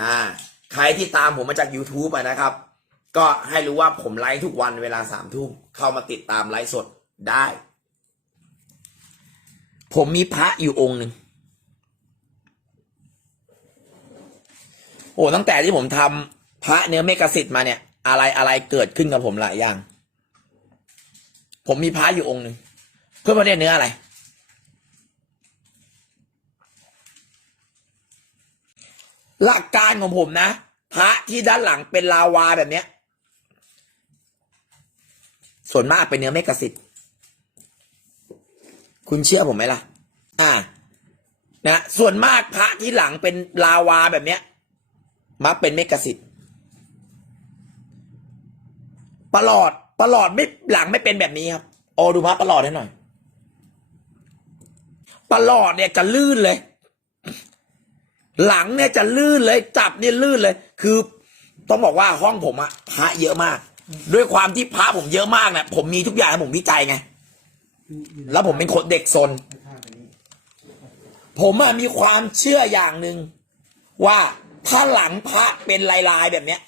อ่าใครที่ตามผมมาจาก YouTube อะนะครับ ก็ให้รู้ว่าผมไลฟ์ทุกวันเวลาสามทุ่มเข้ามาติดตามไลฟ์สดได้ ผมมีพระอยู่องค์หนึ่งโอ้ตั้งแต่ที่ผมทำพระเนื้อเมกสิทธิ์มาเนี่ย อะไรอะไรเกิดขึ้นกับผมหลายอย่าง ผมมีพระอยู่องค์หนึ่งเพื่อนประเด็นเนื้ออะไร หลักการของผมนะพระที่ด้านหลังเป็นลาวาแบบเนี้ย ส่วนมากเป็นเนื้อเมกะสิทธิ์คุณเชื่อผมไหมล่ะ อ่า นะส่วนมากพระที่หลังเป็นลาวาแบบเนี้ยมักเป็นเมกะสิทธิ์ประหลอดประหลอดไม่หลังไม่เป็นแบบนี้ครับโอดูพระประหลอดให้หน่อยประหลอดเนี่ยจะลื่นเลย หลังเนี่ยจะลื่นเลยจับเนี่ยลื่นเลย คือต้องบอกว่าห้องผมอะพระเยอะมาก ด้วยความที่พระผมเยอะมากเนี่ยผมมีทุกอย่างให้ผมวิจัยไงแล้วผมเป็นคนเด็กซน ผมอะมีความเชื่ออย่างหนึ่งว่าถ้าหลังพระเป็นลายๆแบบเนี้ย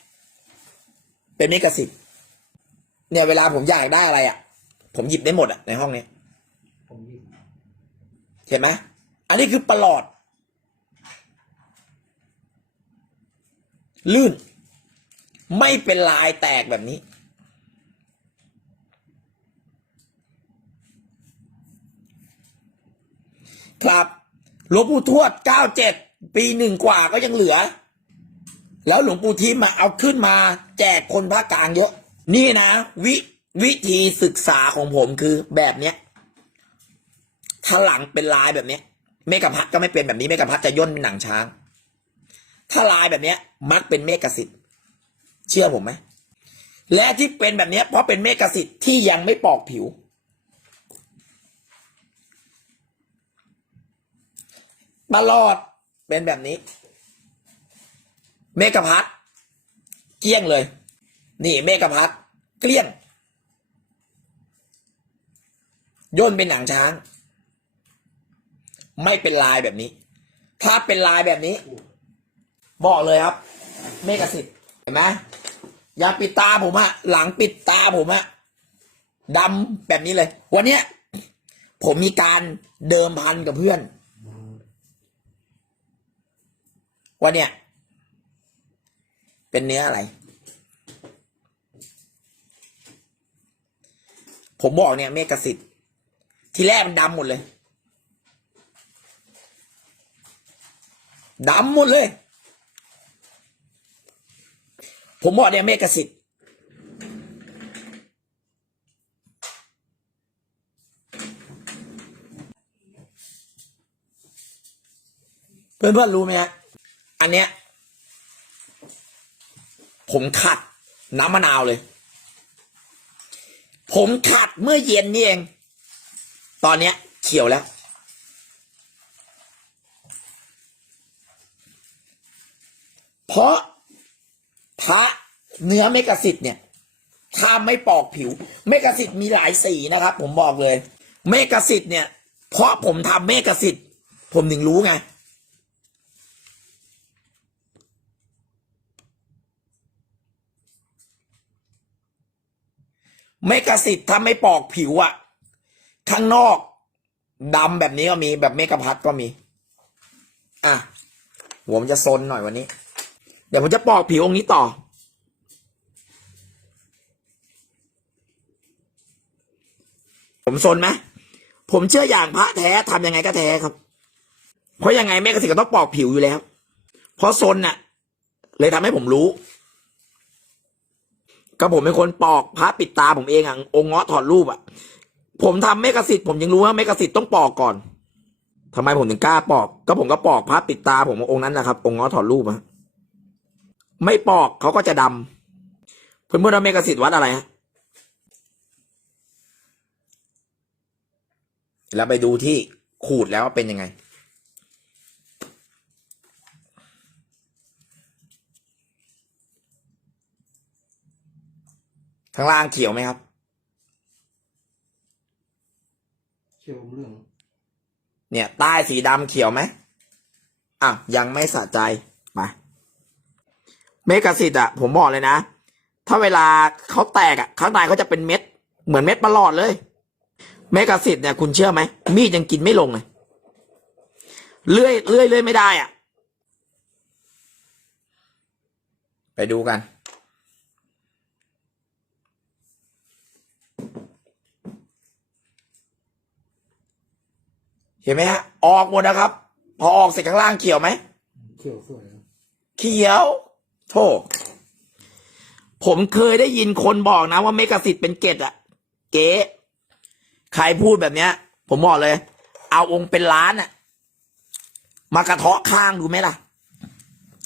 เป็นเมกะสิทธิ์เนี่ยเวลาผมอยากได้อะไรอะผมหยิบได้หมดอะในห้องเนี้ยผมหยิบเห็นไหมอันนี้คือประหลอด ลื่น ไม่เป็นลายแตกแบบนี้ ครับหลวงปู่ทวดเก้าเจ็ดปีหนึ่งกว่าก็ยังเหลือ แล้วหลวงปู่ทิมมาเอาขึ้นมา แจกคนภาคกลางเยอะ นี่นะ วิวิธีศึกษาของผมคือแบบเนี้ยถ้าหลังเป็นลายแบบเนี้ยเมกะพัดก็ไม่เป็นแบบนี้เมกะพัดจะย่นเป็นหนังช้าง ถ้าลายแบบเนี้ย มักเป็นเมกะสิทธิ์เชื่อผมไหมและที่เป็นแบบนี้เพราะเป็นเมกะสิทธิ์ที่ยังไม่ปอกผิว ตลอดเป็นแบบนี้ เมกะพัดเกลี้ยงเลย นี่เมกะพัดเกลี้ยงย่นเป็นหนังช้าง ไม่เป็นลายแบบนี้ ถ้าเป็นลายแบบนี้ บอกเลยครับ เมกะสิทธิ์เห็นไหมอย่าปิดตาผมอะหลังปิดตาผมอะดำแบบนี้เลย วันเนี้ย ผมมีการเดิมพันกับเพื่อนว่าเนี่ยเป็นเนื้ออะไร ผมบอกเนี่ย เมกะสิทธิ์ทีแรกมันดำหมดเลยดำหมดเลย ผมบอกเนี่ยเมกะสิทธิ์เพื่อนเพื่อนๆรู้ไหมฮะอันเนี้ย ผมขัดน้ำมะนาวเลย ผมขัดเมื่อเย็นนี่เอง ตอนเนี้ย เขียวแล้วเพราะ พระเนื้อเมกะสิทธิ์เนี่ย ถ้าไม่ปอกผิว เมกะสิทธิ์มีหลายสีนะครับ ผมบอกเลย เมกะสิทธิ์เนี่ย เพราะผมทำเมกะสิทธิ์ผมถึงรู้ไงเมกะสิทธิ์ถ้าไม่ปอกผิวอะข้างนอกดำแบบนี้ก็มีแบบเมกะพัดก็มี อะ ผมจะซนหน่อยวันนี้ เดี๋ยวผมจะปอกผิวองค์นี้ต่อ ผมซนไหมผมเชื่ออย่างพระแท้ทำยังไงก็แท้ครับ เพราะยังไงแม่กสิทธ์ก็ต้องปอกผิวอยู่แล้ว เพราะซนน่ะ เลยทำให้ผมรู้ ก็ผมเป็นคนปอกพระปิดตาผมเองอะองค์เงาะถอดรูปอะ ผมทำเมกสิทธิ์ผมยังรู้ว่าเมกสิทธิ์ต้องปอกก่อนทำไมผมถึงกล้าปอก ก็ผมก็ปอกพระปิดตาผมองค์นั้นนะครับ องค์เงาะถอดรูปอะ ไม่ปอกเขาก็จะดำเพื่อนเพื่อนๆเมกสิทธิ์วัดอะไรฮะแล้วไปดูที่ขูดแล้วว่าเป็นยังไงข้างล่างเขียวไหมครับ เขียวเหลือง เนี่ย ใต้สีดำเขียวไหมอะ ยังไม่สะใจ มา เมกะสิทธิ์อะผมบอกเลยนะ ถ้าเวลาเขาแตกอะข้างในเขาจะเป็นเม็ด เหมือนเม็ดประหลอดเลย เมกะสิทธิ์เนี่ยคุณเชื่อไหม มีดยังกินไม่ลงเลยเลื่อยเลื่อยเลื่อยไม่ได้อะ ไปดูกัน เห็นไหมฮะ ออกหมดนะครับ พอออกเสร็จข้างล่างเขียวไหม เขียวสวยนะเขียว โธ่ผมเคยได้ยินคนบอกนะว่าเมกะสิทธิ์เป็นเกตอะเก๋ใครพูดแบบเนี้ย ผมบอกเลย เอาองค์เป็นล้านอะมากระเทาะข้างดูไหมล่ะ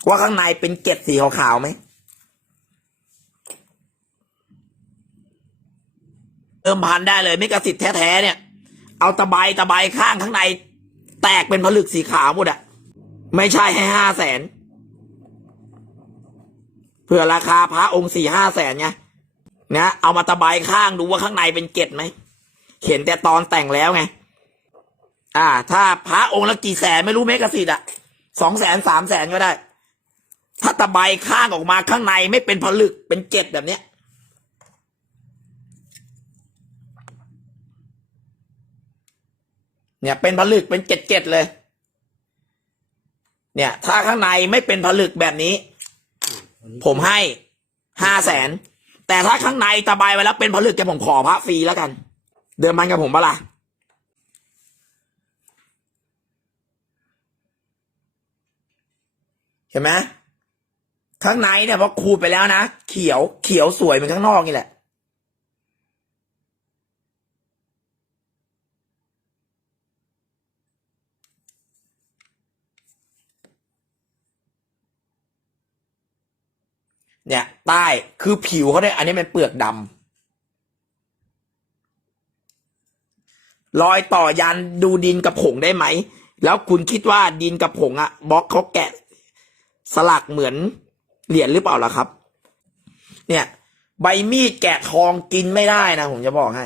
ว่าข้างในเป็นเกตสีขาวๆไหมเติมพันได้เลยเมกะสิทธิ์แท้ๆเนี่ย เอาตะไบตะไบข้างข้างใน แตกเป็นผลึกสีขาวหมดอะไม่ใช่ให้ห้าแสน เพื่อราคาพระองค์สี่ห้าแสนไงนะเอามาตะไบข้างดูว่าข้างในเป็นเกล็ดไหมเห็นแต่ตอนแต่งแล้วไง อ่า ถ้าพระองค์ละกี่แสนไม่รู้เมกะสิทธิ์อะสองแสนสามแสนก็ได้ ถ้าตะไบข้างออกมาข้างในไม่เป็นผลึกเป็นเกล็ดแบบเนี้ยเนี่ยเป็นผลึกเป็นเกล็ดๆเลย เนี่ย ถ้าข้างในไม่เป็นผลึกแบบนี้ ผมให้ห้าแสนแต่ถ้าข้างในตะไบไว้แล้วเป็นผลึกแกผมขอพระฟรีแล้วกัน เดิมพันกับผมปะล่ะเห็นไหมข้างในเนี่ยพอขูดไปแล้วนะ เขียวเขียวสวยเหมือนข้างนอกนี่แหละ เนี่ย ใต้คือผิวเขาเนี่ยอันนี้เป็นเปลือกดำรอยต่อยันดูดินกับผงได้ไหม แล้วคุณคิดว่าดินกับผงอะบล็อกเขาแกะ สลักเหมือนเหรียญหรือเปล่าล่ะครับ เนี่ย ใบมีดแกะทองกินไม่ได้นะผมจะบอกให้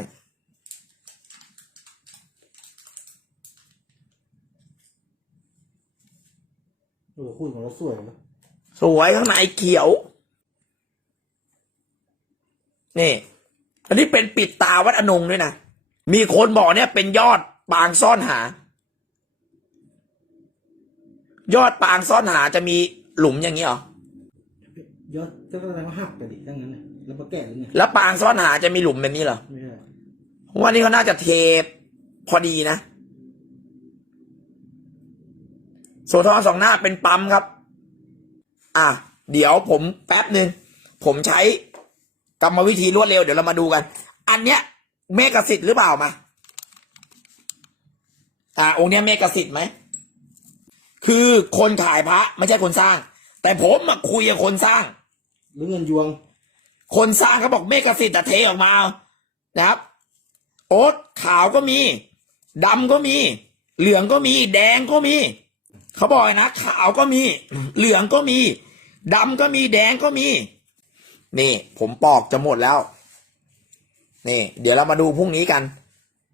โอ้คุยของเราสวยนะสวยข้างในเขียว นี่ อันนี้เป็นปิดตาวัดอนงด้วยนะ มีคนบอกเนี่ยเป็นยอดปางซ่อนหา ยอดปางซ่อนหาจะมีหลุมอย่างนี้เหรอยอดก็แสดงว่าหักไปดิดังนั้นนะแล้วมาแกะหรือไงแล้วปางซ่อนหาจะมีหลุมแบบนี้เหรอไม่ใช่ผมว่านี่เขาน่าจะเทพอดีนะโสธรสองหน้าเป็นปั๊มครับ อะ เดี๋ยวผมแป๊บหนึ่งผมใช้ กรรมวิธีรวดเร็วเดี๋ยวเรามาดูกัน อันเนี้ย เมกสิทธิ์หรือเปล่ามาอ่าองค์เนี้ยเมกสิทธิ์ไหมคือคนขายพระไม่ใช่คนสร้าง แต่ผมมาคุยกับคนสร้าง หรือเงินยวง คนสร้างเขาบอกเมกสิทธิ์แต่เทออกมานะครับ โอ๊ตขาวก็มีดำก็มี เหลืองก็มี แดงก็มีเขาบอกนะขาวก็มี เหลืองก็มีดำก็มีแดงก็มี นี่ ผมปอกจะหมดแล้ว นี่ เดี๋ยวเรามาดูพรุ่งนี้กัน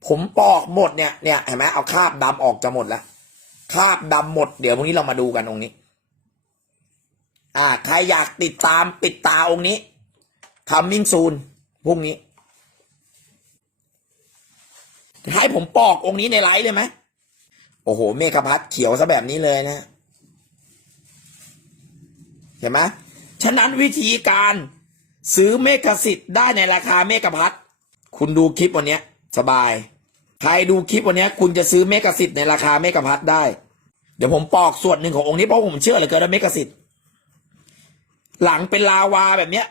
ผมปอกหมดเนี่ยเนี่ยเห็นไหมเอาคราบดำออกจะหมดแล้วคราบดำหมด เดี๋ยวพรุ่งนี้เรามาดูกันองค์นี้ อ่า ใครอยากติดตามปิดตาองค์นี้ทำมิ่งซูนพรุ่งนี้ให้ผมปอกองค์นี้ในไลฟ์เลยไหมโอ้โห เมฆพัทเขียวซะแบบนี้เลยนะ เห็นไหมฉะนั้นวิธีการ ซื้อเมฆสิทธิ์ได้ในราคาเมฆพัทคุณดูคลิปวันนี้สบาย ใครดูคลิปวันนี้คุณจะซื้อเมฆสิทธิ์ในราคาเมฆพัทได้ เดี๋ยวผมปอกส่วนหนึ่งขององค์นี้เพราะผมเชื่อเหลือเกินว่าเมฆสิทธิ์หลังเป็นลาวาแบบเนี้ย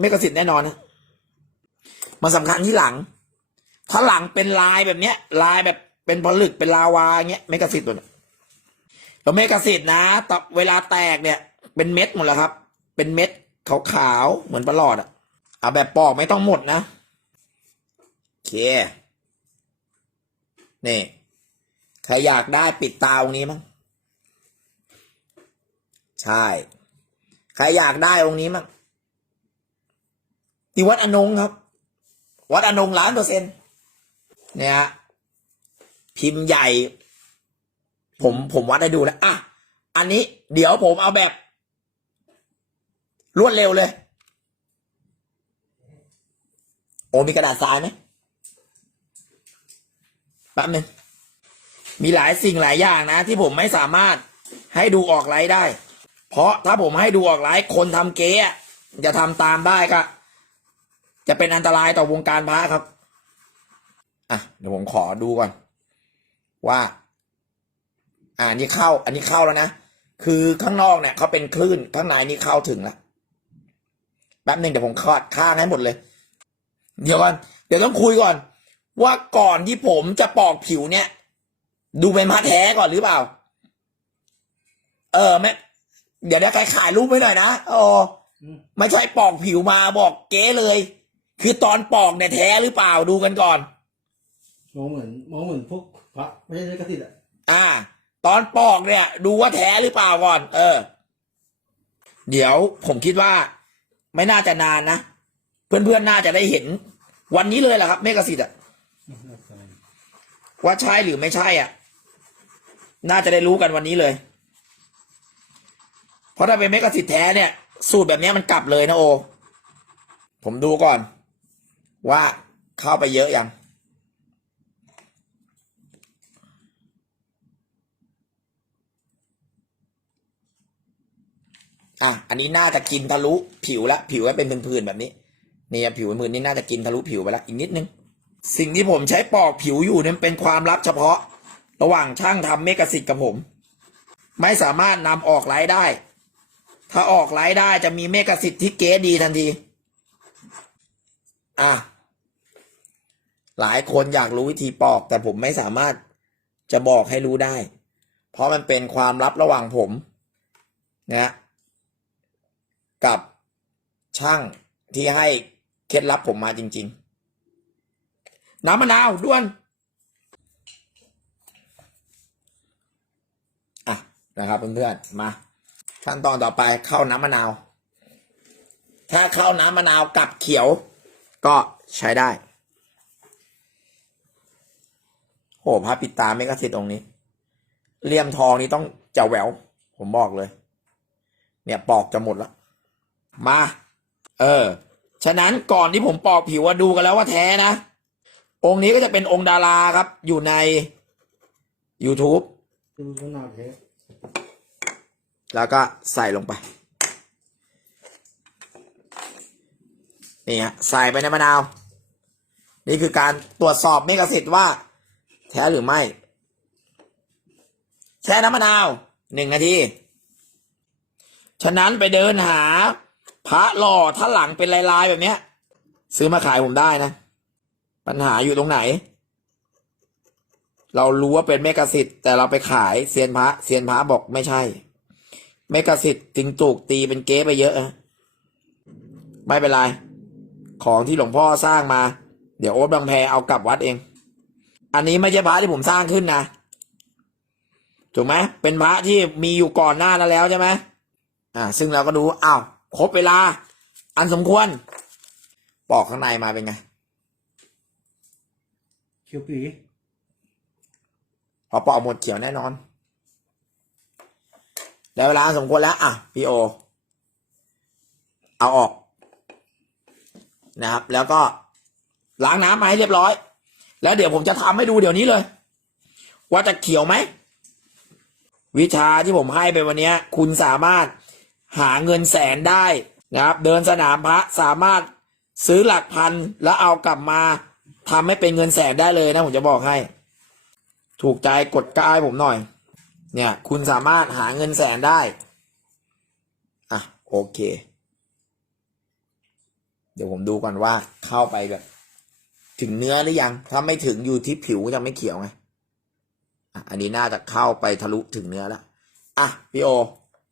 ไม่กะสิทธิ์แน่นอนนะมันสำคัญที่หลัง ถ้าหลังเป็นลายแบบเนี้ย ลายแบบเป็นผลึกเป็นลาวาเงี้ยไม่กะสิทธิ์ตัวนี่ยแล้วไม่กะสิทธิ์นะตเวลาแตกเนี่ย เป็นเม็ดหมดแล้วครับ เป็นเม็ด ขาวๆเหมือนประหลอดอะเอาแบบปอกไม่ต้องหมดนะโอเคนี่ใครอยากได้ปิดตาองนี้มั้งใช่ ใครอยากได้องนี้มั้งที่วัดอนงครับ วัดอนงล้านเปอร์เซ็นต์เนี่ยฮะพิมพ์ใหญ่ ผมผมวัดให้ดูแล้ว อะ อันนี้เดี๋ยวผมเอาแบบ รวดเร็วเลย โอ้มีกระดาษทรายไหมแป๊บหนึงมีหลายสิ่งหลายอย่างนะ ที่ผมไม่สามารถให้ดูออกไลฟ์ได้ เพราะถ้าผมให้ดูออกไลฟ์คนทำเก๊จะทำตามได้ก็จะเป็นอันตรายต่อวงการพระครับ อะเดี๋ยวผมขอดูก่อน ว่า อ่านี่เข้า อันนี้เข้าแล้วนะ คือข้างนอกเนี่ยเขาเป็นคลื่นข้างในนี่เข้าถึงแล้ว แป๊บหนึ่งเดี๋ยวผมคอดข้างให้หมดเลย เดี๋ยวก่อน เดี๋ยวต้องคุยก่อน ว่าก่อนที่ผมจะปอกผิวเนี่ย ดูเป็นมาแท้ก่อนหรือเปล่า เออไม่เดี๋ยวเดี๋ยวใครขายรูปไว้หน่อยนะอ๋ออืมไม่ใช่ปอกผิวมาบอกเก๊เลย คือตอนปอกเนี่ยแท้หรือเปล่าดูกันก่อนมองเหมือนมองเหมือนพวกพระไม่ใช่เนื้อกระติดอะอ่า ตอนปอกเนี่ย ดูว่าแท้หรือเปล่าก่อน เออ เดี๋ยวผมคิดว่า ไม่น่าจะนานนะ เพื่อนๆน่าจะได้เห็น วันนี้เลยแหละครับ เมกะสิทธิ์อะว่าใช่หรือไม่ใช่อะ น่าจะได้รู้กันวันนี้เลย เพราะถ้าเป็นเมกะสิทธิ์แท้เนี่ย สูตรแบบเนี้ยมันกลับเลยนะโอ ผมดูก่อน ว่าเข้าไปเยอะยัง อะอันนี้น่าจะกินทะลุผิวละผิวให้เป็นผื่นๆแบบนี้นี่ผิวมือนี่น่าจะกินทะลุผิวไปละอีกนิดนึง สิ่งที่ผมใช้ปอกผิวอยู่นี่เป็นความลับเฉพาะ ระหว่างช่างทำเมกสิทธิ์กับผม ไม่สามารถนำออกไลฟ์ได้ ถ้าออกไลฟ์ได้จะมีเมกสิทธิ์ที่เก๋ดีทันที อะหลายคนอยากรู้วิธีปอก แต่ผมไม่สามารถจะบอกให้รู้ได้ เพราะมันเป็นความลับระหว่างผม นะ กับช่างที่ให้เคล็ดลับผมมาจริง ๆ น้ำมะนาวด้วน อะนะครับเพื่อนๆมาขั้นตอนต่อไปเข้าน้ำมะนาว ถ้าเข้าน้ำมะนาวกับเขียว ก็ใช้ได้โอ้พระปิดตาไม่กระสิทธิ์องนี้เลี่ยมทองนี่ต้องจะแหววผมบอกเลย เนี่ยปอกจะหมดแล้ว มา เออ ฉะนั้นก่อนที่ผมปอกผิวอะดูกันแล้วว่าแท้นะ องค์นี้ก็จะเป็นองค์ดาราครับ อยู่ใน YouTube ดูมะนาวเทสแล้วก็ใส่ลงไป นี่ฮะใส่ไปในมะนาว นี่คือการตรวจสอบเมกะสิทธิ์ว่า แท้หรือไม่ แช่น้ำมะนาวหนึ่งนาที ฉะนั้นไปเดินหา พระหล่อท่าหลังเป็นลายๆแบบเนี้ย ซื้อมาขายผมได้นะ ปัญหาอยู่ตรงไหน เรารู้ว่าเป็นเมกสิทธิ์แต่เราไปขายเซียนพระเซียนพระบอกไม่ใช่ เมกสิทธิ์จึงถูกตีเป็นเก๊ไปเยอะอะไม่เป็นไร ของที่หลวงพ่อสร้างมา เดี๋ยวโอ๊ตบางแพเอากลับวัดเอง อันนี้ไม่ใช่พระที่ผมสร้างขึ้นนะถูกไหมเป็นพระที่มีอยู่ก่อนหน้านั้นแล้วใช่ไหมอ่า ซึ่งเราก็ดูอ้าว ครบเวลา อันสมควร ปอกข้างในมาเป็นไงเขียวปีพอปอกหมดเขียวแน่นอน แล้วเวลาอันสมควรแล้ว อะพี่โอ เอาออก นะครับ แล้วก็ล้างน้ำมาให้เรียบร้อย แล้วเดี๋ยวผมจะทำให้ดูเดี๋ยวนี้เลย ว่าจะเขียวไหม วิชาที่ผมให้ไปวันเนี้ยคุณสามารถ หาเงินแสนได้นะครับ เดินสนามพระสามารถซื้อหลักพันแล้วเอากลับมาทำให้เป็นเงินแสนได้เลยนะผมจะบอกให้ ถูกใจกดกล้าให้ผมหน่อย เนี่ย คุณสามารถหาเงินแสนได้ อะ โอเค เดี๋ยวผมดูก่อนว่าเข้าไปแบบ ถึงเนื้อหรือยัง ถ้าไม่ถึงอยู่ที่ผิวก็จะไม่เขียวไงอันนี้น่าจะเข้าไปทะลุถึงเนื้อแล้ว อะ พี่โอ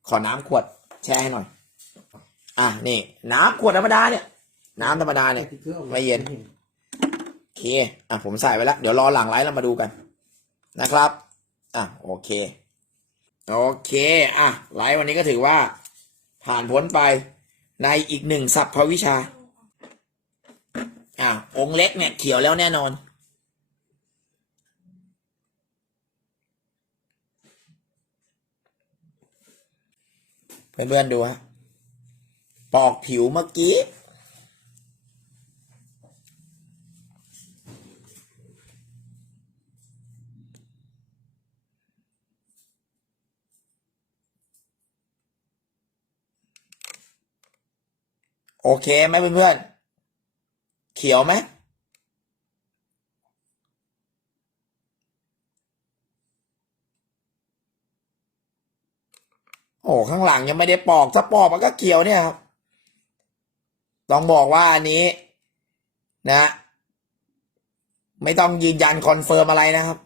ขอน้ำขวด แช่ให้หน่อย อะนี่ น้ำขวดธรรมดาเนี่ย น้ำธรรมดาเนี่ย ไม่เย็น โอเค อะผมใส่ไปแล้ว เดี๋ยวรอหลังไลฟ์เรามาดูกัน นะครับ อะโอเค โอเค อะไลฟ์วันนี้ก็ถือว่า ผ่านพ้นไปในอีกหนึ่งสัพพวิชา อะองค์เล็กเนี่ยเขียวแล้วแน่นอน เพื่อนๆดูฮะปอกผิวเมื่อกี้ โอเคไหมเพื่อนๆเขียวไหม ข้างหลังยังไม่ได้ปอกถ้าปอกมันก็เขียวเนี่ยครับ ต้องบอกว่าอันนี้ นะ ไม่ต้องยืนยันคอนเฟิร์มอะไรนะครับ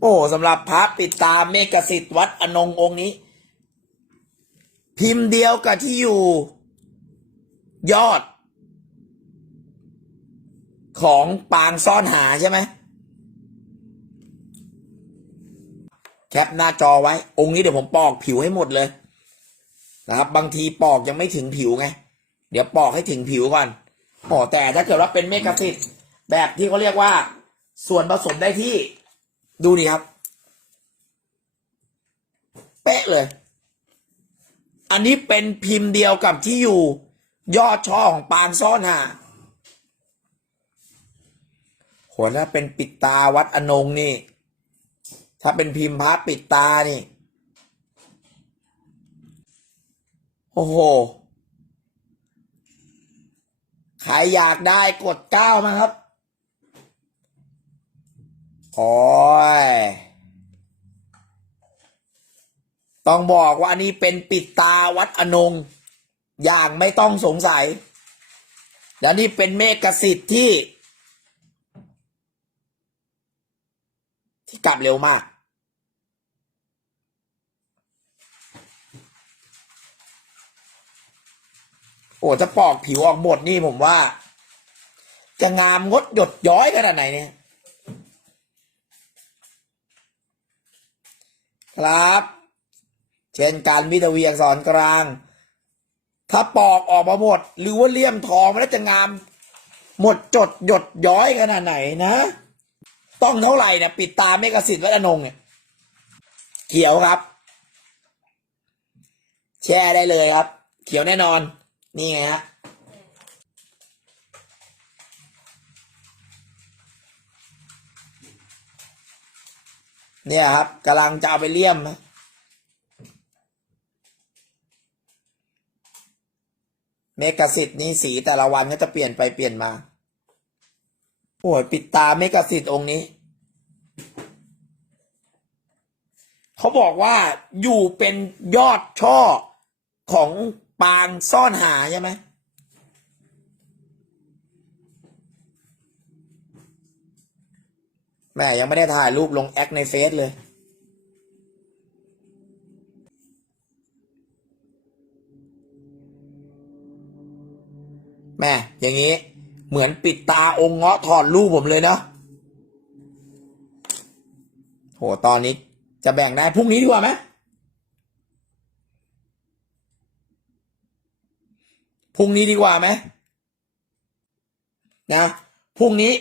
โอ้สำหรับพระปิดตาเมกสิทธิ์วัดอนงองค์นี้ พิมพ์เดียวกับที่อยู่ ยอด ของปางซ่อนหาใช่ไหมแคปหน้าจอไว้ องค์นี้เดี๋ยวผมปอกผิวให้หมดเลยนะครับ บางทีปอกยังไม่ถึงผิวไง เดี๋ยวปอกให้ถึงผิวก่อนโอ้แต่ถ้าเกิดว่าเป็นเมกะสิทธิ์แบบที่เขาเรียกว่า ส่วนผสมได้ที่ดูนี่ครับ เป๊ะเลย อันนี้เป็นพิมพ์เดียวกับที่อยู่ยอดช่อของปางซ่อนหา โหถ้าเป็นปิดตาวัดอนงนี่ ถ้าเป็นพิมพ์พระปิดตานี่ โอ้โห ใครอยากได้กดเก้ามาครับ โอ้ย ต้องบอกว่าอันนี้เป็นปิดตาวัดอนง อย่างไม่ต้องสงสัย แล้วนี่เป็นเมฆสิทธิ์ที่ ที่ กลับเร็วมาก โอ้ถ้าปอกผิวออกหมดนี่ผมว่า จะงามงดหยดย้อยขนาดไหนเนี่ย ครับ เช่นการมิตรเวียงสอนกลาง ถ้าปอกออกมาหมด หรือว่าเลี่ยมทองมันจะงาม หมดจดหยดย้อยขนาดไหนนะ ต้องเท่าไหร่เนี่ยปิดตาเมกสิทธิ์วัดอนงเนี่ยเขียวครับ แช่ได้เลยครับ เขียวแน่นอน นี่ไงฮะเนี่ยครับกำลังจะเอาไปเลี่ยมนะเมกะสิทธิ์นี้สีแต่ละวันก็จะเปลี่ยนไปเปลี่ยนมา โอ้ยปิดตาเมกะสิทธิ์องค์นี้ เขาบอกว่าอยู่เป็นยอดช่อของปางซ่อนหาใช่ไหมแม่ยังไม่ได้ถ่ายรูปลงแอคในเฟซเลย แม่อย่างนี้ เหมือนปิดตาองค์เงาะถอดรูปผมเลยเนาะโหตอนนี้จะแบ่งได้พรุ่งนี้ดีกว่าไหมพรุ่งนี้ดีกว่าไหมนะพรุ่งนี้